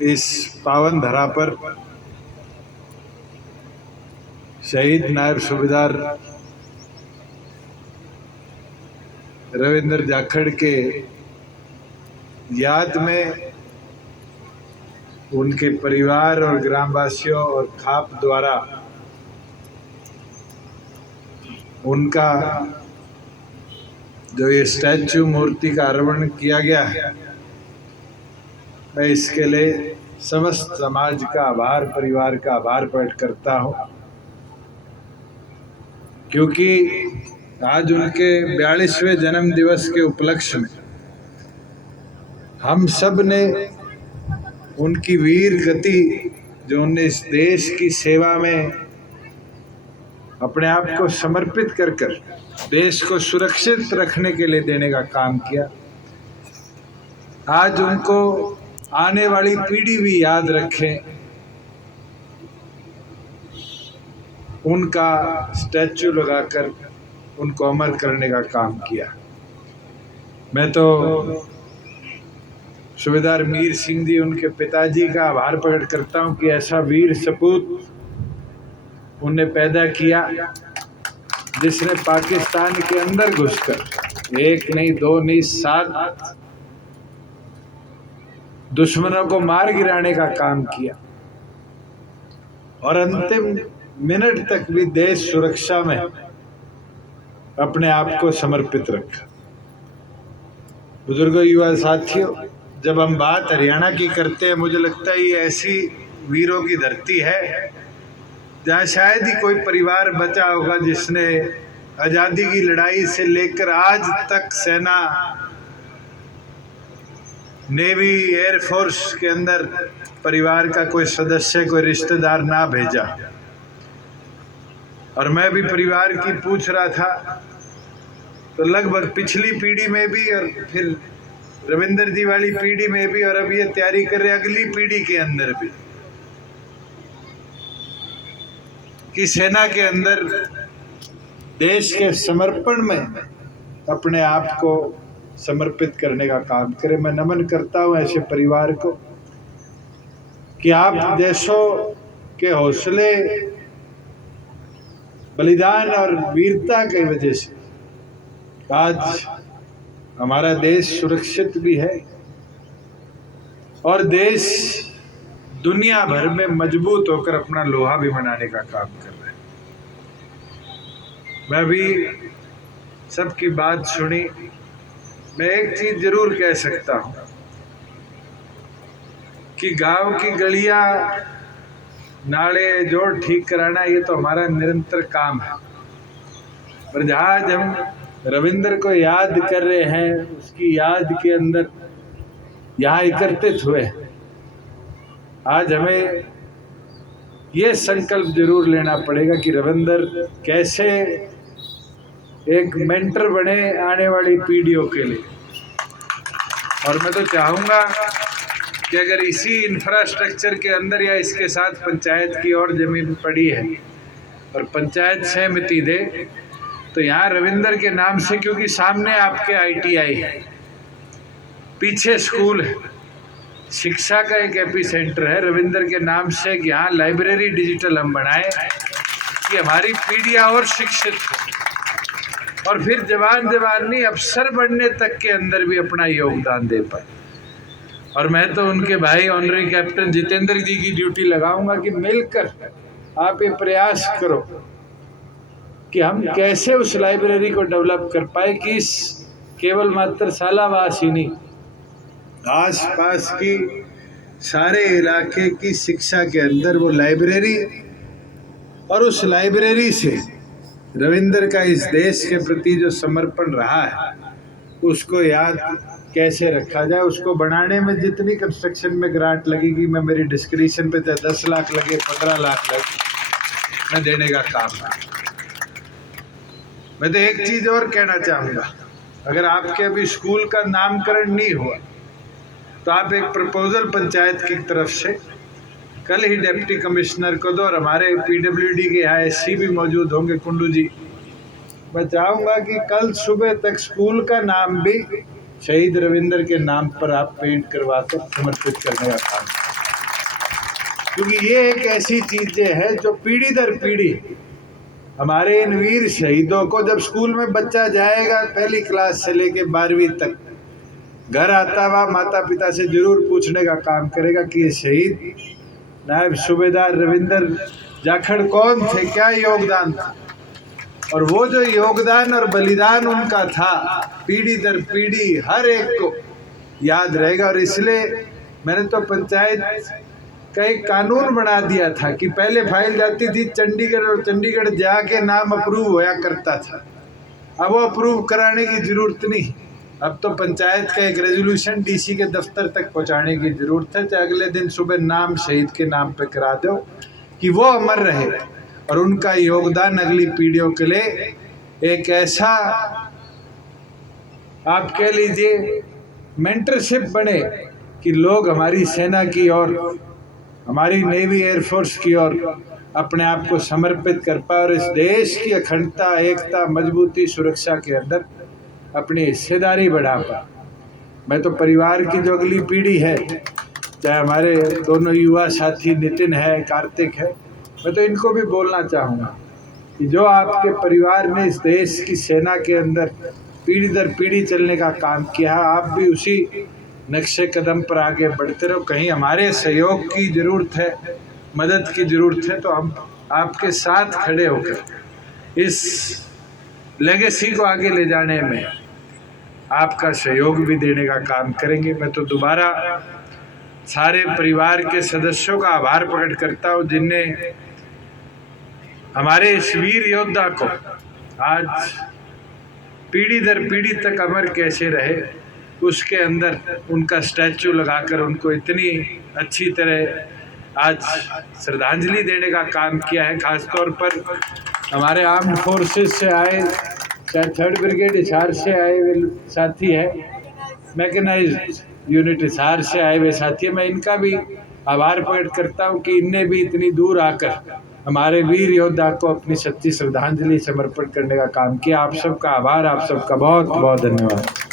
इस पावन धरा पर शहीद नायब सूबेदार रविंद्र जाखड़ के याद में उनके परिवार और ग्रामवासियों और खाप द्वारा उनका जो ये स्टैचू मूर्ति का अनावरण किया गया है, मैं इसके लिए समस्त समाज का आभार, परिवार का आभार प्रकट करता हूँ, क्योंकि आज उनके 42वें जन्म दिवस के उपलक्ष्य में हम सब ने उनकी वीर गति, जो उन्हें इस देश की सेवा में अपने आप को समर्पित कर देश को सुरक्षित रखने के लिए देने का काम किया, आज उनको आने वाली पीढ़ी भी याद रखे, उनका स्टैचू लगाकर उनको अमर करने का काम किया। मैं तो सूबेदार मीर सिंह जी, उनके पिताजी का आभार प्रकट करता हूं कि ऐसा वीर सपूत उन्हें पैदा किया, जिसने पाकिस्तान के अंदर घुसकर 1 नहीं 2 नहीं 7 दुश्मनों को मार गिराने का काम किया और अंतिम मिनट तक भी देश सुरक्षा में अपने आप को समर्पित रखा। बुजुर्गों, युवा साथियों, जब हम बात हरियाणा की करते हैं, मुझे लगता है ये ऐसी वीरों की धरती है जहाँ शायद ही कोई परिवार बचा होगा जिसने आज़ादी की लड़ाई से लेकर आज तक सेना, नेवी, एयरफोर्स के अंदर परिवार का कोई सदस्य, कोई रिश्तेदार ना भेजा। और मैं भी परिवार की पूछ रहा था तो लगभग पिछली पीढ़ी में भी और फिर रविंदर जी वाली पीढ़ी में भी और अब ये तैयारी कर रहे अगली पीढ़ी के अंदर भी कि सेना के अंदर देश के समर्पण में अपने आप को समर्पित करने का काम करें। मैं नमन करता हूं ऐसे परिवार को कि आप देशों के हौसले, बलिदान और वीरता की वजह से आज हमारा देश सुरक्षित भी है और देश दुनिया भर में मजबूत होकर अपना लोहा भी बनाने का काम कर रहा है। मैं भी सबकी बात सुनी, मैं एक चीज जरूर कह सकता हूं कि गांव की गलियां, नाले, जोड़ ठीक कराना ये तो हमारा निरंतर काम है, पर जहां आज हम रविंद्र को याद कर रहे हैं, उसकी याद के अंदर यहाँ एकत्रित हुए, आज हमें ये संकल्प जरूर लेना पड़ेगा कि रविंद्र कैसे एक मेंटर बने आने वाली पीढ़ियों के लिए। और मैं तो चाहूँगा कि अगर इसी इंफ्रास्ट्रक्चर के अंदर या इसके साथ पंचायत की और जमीन पड़ी है और पंचायत सहमति दे तो यहाँ रविंद्र के नाम से, क्योंकि सामने आपके ITI है, पीछे स्कूल है, शिक्षा का एक एपिसेंटर है, रविंद्र के नाम से यहाँ लाइब्रेरी डिजिटल हम बनाए कि हमारी पीढ़ियाँ और शिक्षित हो और फिर जवान नहीं अफसर बनने तक के अंदर भी अपना योगदान दे पाए। और मैं तो उनके भाई ऑनरी कैप्टन जितेंद्र जी की ड्यूटी लगाऊंगा कि मिलकर आप ये प्रयास करो कि हम कैसे उस लाइब्रेरी को डेवलप कर पाए कि इस केवल मात्र सालावास ही नहीं, आस पास की सारे इलाके की शिक्षा के अंदर वो लाइब्रेरी और उस लाइब्रेरी से रविंद्र का इस देश के प्रति जो समर्पण रहा है उसको याद कैसे रखा जाए। उसको बनाने में जितनी कंस्ट्रक्शन में ग्रांट लगेगी, मैं मेरी डिस्क्रिप्शन पे 10 लाख लगे, 15 लाख लगे, मैं देने का काम है। मैं तो एक चीज और कहना चाहूँगा, अगर आपके अभी स्कूल का नामकरण नहीं हुआ तो आप एक प्रपोजल पंचायत की तरफ से कल ही डिप्टी कमिश्नर को दो और हमारे PWD के यहाँ SC भी मौजूद होंगे, कुंडू जी। मैं चाहूँगा कि कल सुबह तक स्कूल का नाम भी शहीद रविंद्र के नाम पर आप पेंट करवा कर समर्पित करने का काम। क्योंकि ये एक ऐसी चीजें है जो पीढ़ी दर पीढ़ी हमारे इन वीर शहीदों को, जब स्कूल में बच्चा जाएगा पहली क्लास से लेके 12वीं तक, घर आता हुआ माता पिता से जरूर पूछने का काम करेगा कि ये शहीद नायब सूबेदार रविंदर जाखड़ कौन थे, क्या योगदान था। और वो जो योगदान और बलिदान उनका था पीढ़ी दर पीढ़ी हर एक को याद रहेगा। और इसलिए मैंने तो पंचायत का एक कानून बना दिया था कि पहले फाइल जाती थी चंडीगढ़, और चंडीगढ़ जाके नाम अप्रूव होया करता था। अब वो अप्रूव कराने की जरूरत नहीं, अब तो पंचायत का एक रेजोल्यूशन डीसी के दफ्तर तक पहुंचाने की जरूरत है। चाहे अगले दिन सुबह नाम शहीद के नाम पे करा दो कि वो अमर रहे और उनका योगदान अगली पीढ़ियों के लिए एक ऐसा, आप कह लीजिए, मेंटरशिप बने कि लोग हमारी सेना की और हमारी नेवी एयरफोर्स की ओर अपने आप को समर्पित कर पाए और इस देश की अखंडता, एकता, मजबूती, सुरक्षा के अंदर अपनी हिस्सेदारी बढ़ा पाए। मैं तो परिवार की जो अगली पीढ़ी है, चाहे हमारे दोनों युवा साथी नितिन है, कार्तिक है, मैं तो इनको भी बोलना चाहूँगा कि जो आपके परिवार ने इस देश की सेना के अंदर पीढ़ी दर पीढ़ी चलने का काम किया है, आप भी उसी नक्शे कदम पर आगे बढ़ते रहो। कहीं हमारे सहयोग की ज़रूरत है, मदद की ज़रूरत है, तो हम आपके साथ खड़े होकर इस लेगेसी को आगे ले जाने में आपका सहयोग भी देने का काम करेंगे। मैं तो दोबारा सारे परिवार के सदस्यों का आभार प्रकट करता हूँ जिनने हमारे इस वीर योद्धा को आज पीढ़ी दर पीढ़ी तक अमर कैसे रहे उसके अंदर उनका स्टैचू लगाकर उनको इतनी अच्छी तरह आज श्रद्धांजलि देने का काम किया है। खासतौर पर हमारे आर्म्ड फोर्सेस से आए, चाहे 3rd ब्रिगेड हिसार से आए हुए साथी है, मैकेनाइज्ड यूनिट हिसार से आए हुए साथी है, मैं इनका भी आभार प्रकट करता हूँ कि इनने भी इतनी दूर आकर हमारे वीर योद्धा को अपनी सच्ची श्रद्धांजलि समर्पण करने का काम किया। आप सबका आभार, आप सबका बहुत बहुत धन्यवाद।